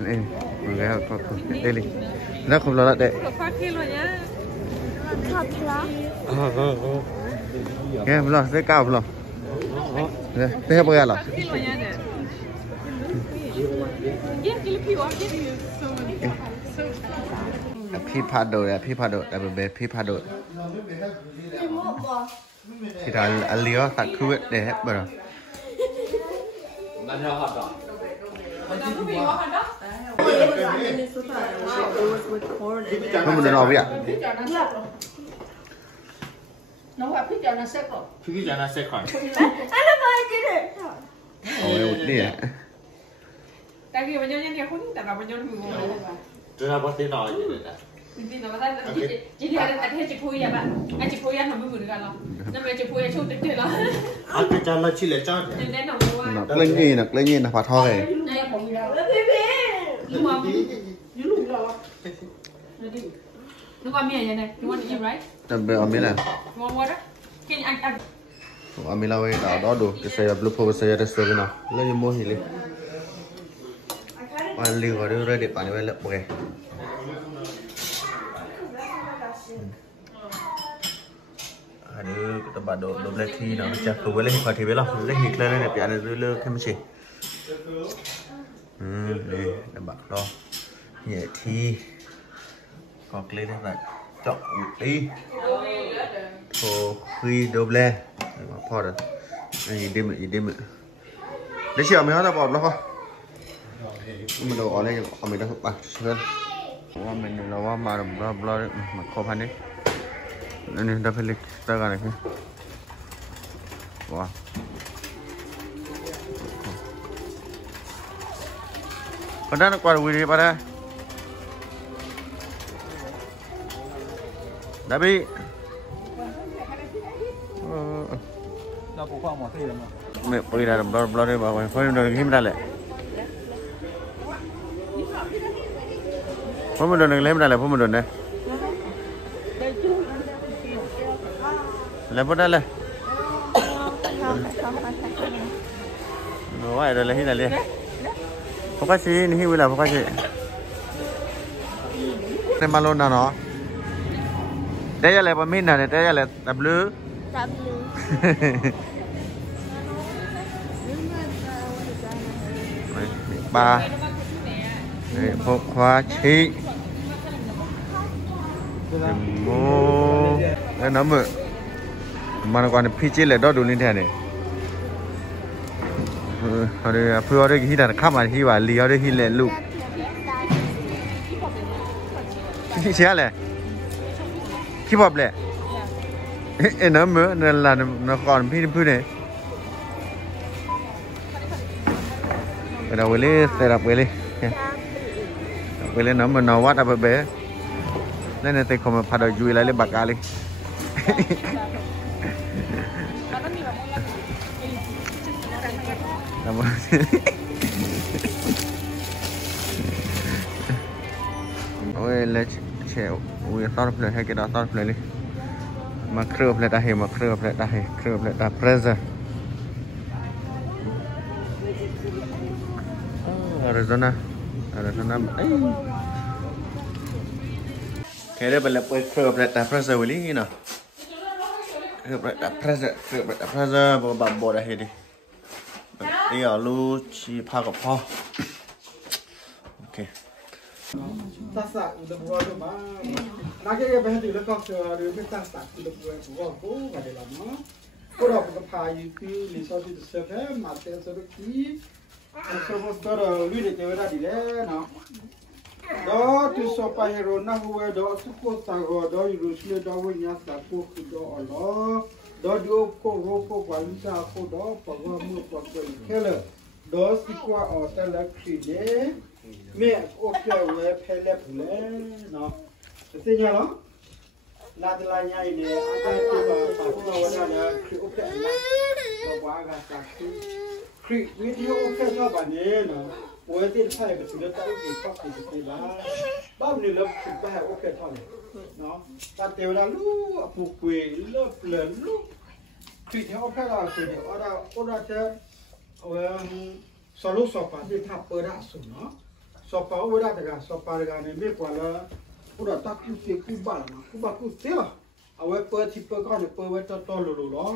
Đây, một cái có đây đi. Nó không lo đấy. Phát khi rồi nhá. Nghe lo, sẽ cao lo. Đây, thế bao giờ lo? Phi phá đồ là phi phá đồ, là bề phi phá đồ. Thì là liều tạt khứ để hết bờ rồi. Không được nào vậy? Nó phải phi cho nó sét rồi. Phi cho nó sét khỏi. Anh nó nói cái này. Ôi, đi à? Tại vì bây giờ nhân kia không tại nào bây giờ mình ngồi. Chúng ta bắt tin nói gì đấy. Tin nó bắt chỉ đi ăn tại chỉ phui à bạn. Anh chỉ phui ăn nó mới vừa được ăn rồi. Nhưng mà chỉ phui ăn chút được rồi. Anh cứ cho nó chỉ để cho. Nên nó mua. Nó lên nhìn là phá thôi. Nhưng mà nó qua miệng này này, you want to eat right? Đâm bê biết là. You want water? Can you ăn? Mình lau đó đủ cái xe blue post xe rất sôi nào lấy mua gì đi ăn liu vào đây để bán về lợn bè ada tempat do boleh thi nak cak tu boleh hikmat boleh lah boleh hiklat ni tapi ada dulu kan mesti ni tempat đó nhẹ thi còn lên là chọn đi thô khi đồ bleพอrồi gì đêm để chiều mình nó bọt nó không mình đồ ở đây còn mình đang bạc hơnว่ามันเราว่ามาเรามาครบพันนี้นี่ดับเบิลลิกตะกันเลยว้าก็ได้กว่าวิธีป่ะนะดับบี้เราปลูกข้าวหมอที่เลยมั้งไม่ปลูกได้เราได้บอกว่าเพราะมันโดนขี้มันได้แหละเพราะมันโดนเล่มได้แหละเพราะมันโดนเนี่ยแล้วพอได้เลยโอ้ยเดี๋ยวเลยที่ไหนเลยพวกเขาชี้นี่เวลาพวกเขาชี้ในมาลอนนะเนาะได้ยังไงบะหมี่น่ะได้ยังไงดับลูปลาพวกควาชีโม่แล้วน้ำมือมันก่อนพี่เจเลยดอดูลิ้นแทนเนี่ยเขาเรียกเพื่อได้ที่ด่านข้ามมาที่ว่าเลี้ยวได้ที่เลนลูกที่เชื่อเลยคิดว่าเลยเอ็นน้ำมือนั่นละนครพี่พูดเนี่ยเราเวลี่เสร็จเวลี่เวลี่น้ำมันนวัดอะไรเบ้นั่นเนี่ยแต่เขามาพัดจุยอะไรเลยบักอะไรโอ้ยเลยเชี่ยวอุ้ยตอนเพลย์ให้กี่ดาวตอนเพลย์เลยมาเครือบเลยได้เหรอมาเครือบเลยได้เครือบเลยได้เพรสเซอร์อาริโซนาเอ้ยแค่ได้เป็นเลยไปเครือบเลยได้เพรสเซอร์วิลลี่เนาะเครือบเลยได้เพรสเซอร์เครือบเลยได้เพรสเซอร์แบบบอได้เหรอดินี่เอาลูกชี้พากับพ่อโอเคตาสักอุดมรัวดูมานักเก็บไปให้ดูแล้วก็เจอหรือไม่ตาสักอุดมรัวผมก็โอ้กันเลยละมั้งก็เราก็พาอยู่ที่รีสอร์ทที่เซฟเมาเตลสรุปที่สมมติเราลุยเด็กเวลาดีแล้วเนาะดอที่สปาเฮโรน่าหัวดอสุโขทัยดอยูรุสเลดอวิญญาณสักผู้คือดออัลลอฮ์ดอดูโคโรโคกวาลิซาโคดอปะว่ามือปะก็อีกแค่เลยดอสิกว่าออแต่ละครีเดแม่โอเคเว้ยเพลฟเลยเนาะสิ่งเหรอลาดลายใหญ่เนี่ยอันนี้ตัวปากตัววันนั้นคือโอเคนะเราว่ากันสักคือวิดีโอโอเคชอบแบบนี้เนาะวันที่ใช้ไปสุดท้ายก็ฟังไปสุดท้ายบ้านนี้เราคิดไปโอเคเท่านี้เนาะแต่เดี๋ยวเราลูกปลุกคุยเลิกเล่นลูกคือที่โอเคเราคือเดี๋ยวเราจะสรุปสอบผ่านที่ทับเปิดได้สุดเนาะ สอบเปล่าเวลาแต่กันสอบปลาแต่กันเนี่ยไม่กว่าละกูเราตักกูเสียกูบ้าละกูบ้ากูเสียเอาไว้เปิดที่เปิดก่อนเนี่ยเปิดไว้ต่อหลุดๆล้อ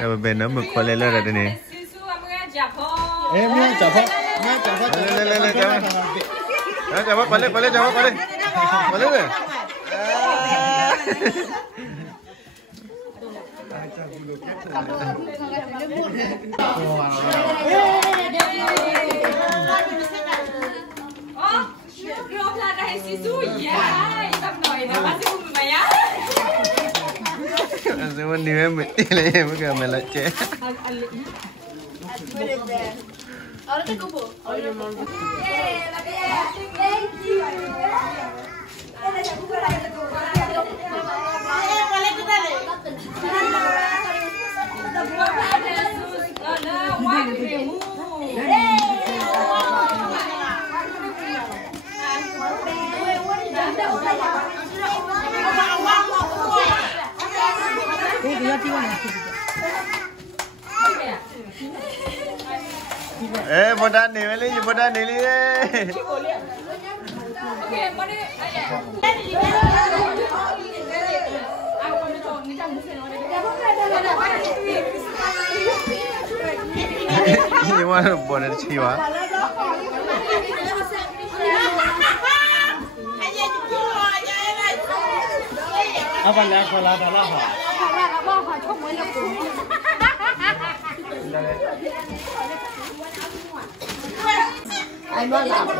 จะเป็นน้ำหมึกคนเล่นๆอะไรนี่เอ้ยไม่จับพ่อไม่จับพ่อ เล่นๆจับจับว่าไปเลยจับว่าไปเลยเลยวันนี้ไม่เหมือนอะไรเมื่อกี้ไม่ละเจ๊ Ahora te cupo. Ahora me bodan ni meli, bodan ni le. Okay, mana? Aku ni tu, ni jangan musim mana. Ni mana bodan ciwa? Apa lah, apa lah, apa lah.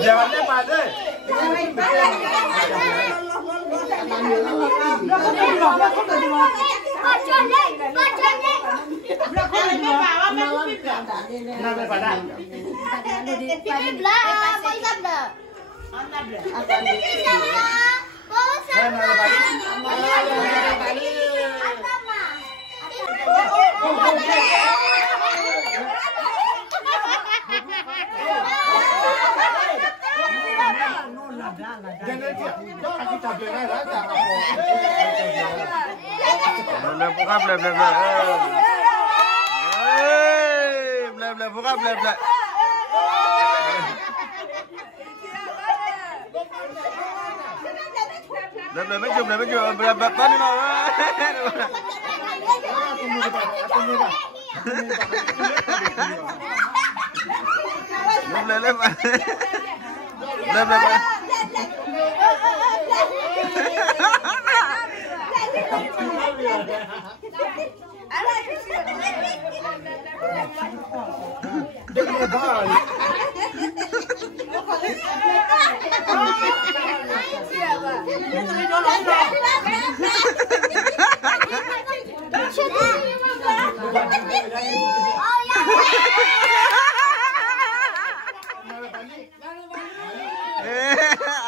Jangan lepas deh.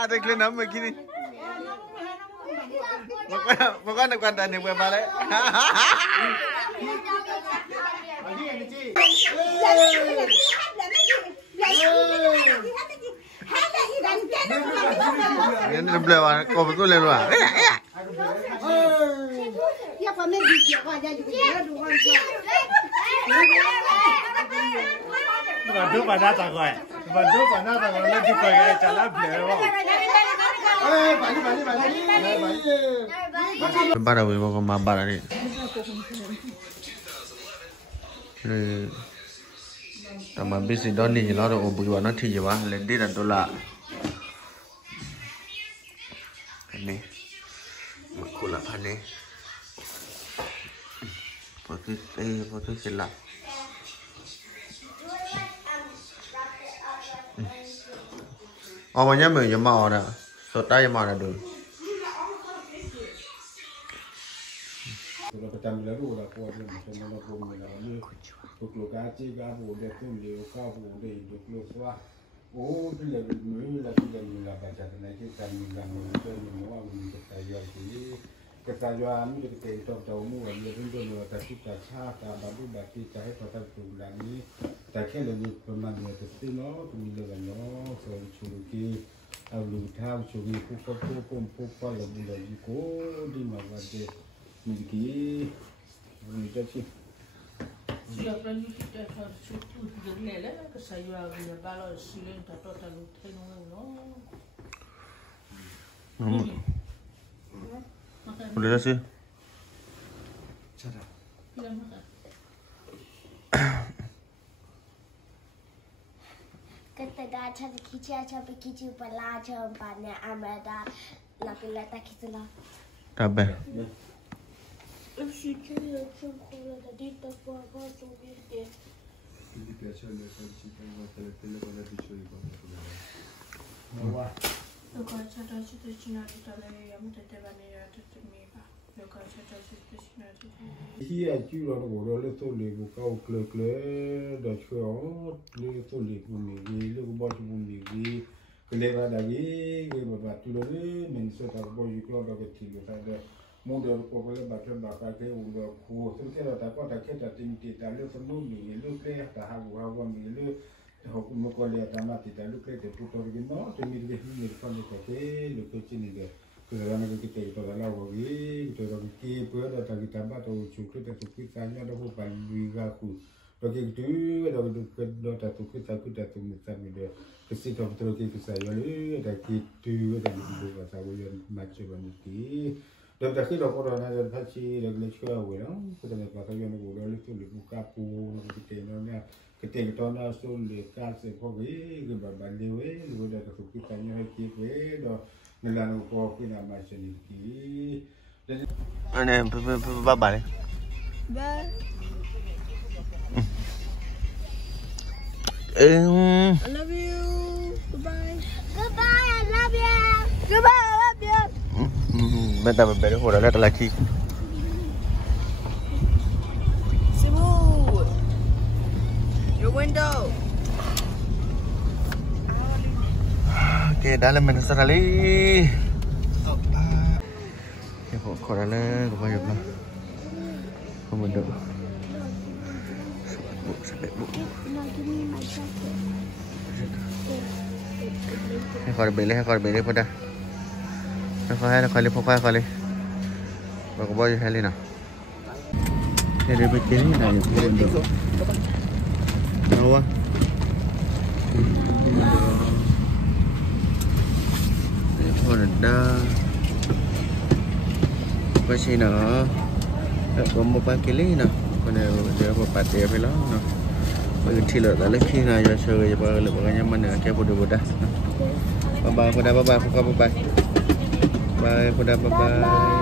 Ada kelenam begini. Bukan nak kata ni buat balik. Ini belah kau betul le luar. Ya kami video aja juga dua. Bantu pada tak kau. Bantu pada tak kau lagi kau yang jalan belah. Bara we ko ma bara ni. Tama bisi don ni lo do bu wa na thi wa le di da to la. Ni. Ko la pha ni. Potu sila. Mà nhớ mình cho màu nè, sốt tay màu là được.เราประจำแล้วรู้ละพอเรื่องเป็นมันคงมีแล้วนี่ตุกลูกอาจีกาบูเด็กตุ้มเลี้ยวข้าวบูเด็กตุกลูกว่าโอ้ที่เลยมือละที่เลยมือละประจันในที่การมีการมีเรื่องมีว่ามีกระจายย่อยที่กระจายย่อยมีกระจายต่อเจ้ามู่เรื่องเรื่องแต่ที่จะชาตาบรรลุแบบที่จะให้ประทับตรงนี้แต่แค่เรามีประมาณเดียวแต่ที่เนาะมีเรื่องเนาะส่วนชูกีเอาลูกท้าชูกีผู้ก็ผู้ก้มผู้ก็เราดูแลยิ่งโก้ดีมากว่าเด็กMiki, ni jadi. Sudah pernah kita harus cuci jadi lele ke saya punya kalau silin tato talu tenung Boleh sih. Cara. Tidak makan. Ketika cara kicau cara kicau pelajar banyak amada lagi letak kita. Tabe. Sudah sekolah tadi tak apa sudah deh. Ini biasa le kunci kalau telepon kalau dicuri kalau. Kalau cara cita cina kita le yang kita tebani ya tetap mereka. Hier tu lo lo le to le bu ka kle da chwe le to le bu mi le bu ba bu mi le va da ge ba tu lo le men so ta bo yu ko da ke ti lo ta de mo de ko le ba ke ba ka ke u lo ku so ke da ko ta ke ta tin ti ta le so no mi le ke ta ha wa mi le ho mo ko le ta ma ti ta le ke te pu to ge no te mi de mi fa le ko ke le ko ti ni de Kerana kita itu adalah bagi kita bagi pada tak kita baca cukup kita tanya dah bukan juga aku. Bagi itu ada kedua tak kita tu mesti ada ketika betul kita saya ni ada kita ada itu bahasa yang macam ni. Dan tak kita orang ada pasti ada lecture awal, kita nak bahasa yang orang itu buka pun kita ni kita nak sulit kasih pergi ke Bali, lalu dah kita tanya kita Melalui kopi nama sendiri. Mana bapa ni? Bye. I love you. Goodbye. Goodbye. I love you. Goodbye. I love you. Bentar berbeda. Orang ada lelaki. Smooth. Your window. Okay, dalam mana sekali? Okay, kau dalam, kau bayar lah. Kau menduk. Sampai bu. Kau beli pada. Kau kali. Kau bayar kali na. Ada betul ni dah yang menduk. Awak. Dah Pasti nak Kamu pakai lagi nak Kena dia berpati apa lah nak Berhenti lah tak lagi nak Jasa je lepas nyaman nak Kaya budak-budak Bye-bye Bye-bye Bye-bye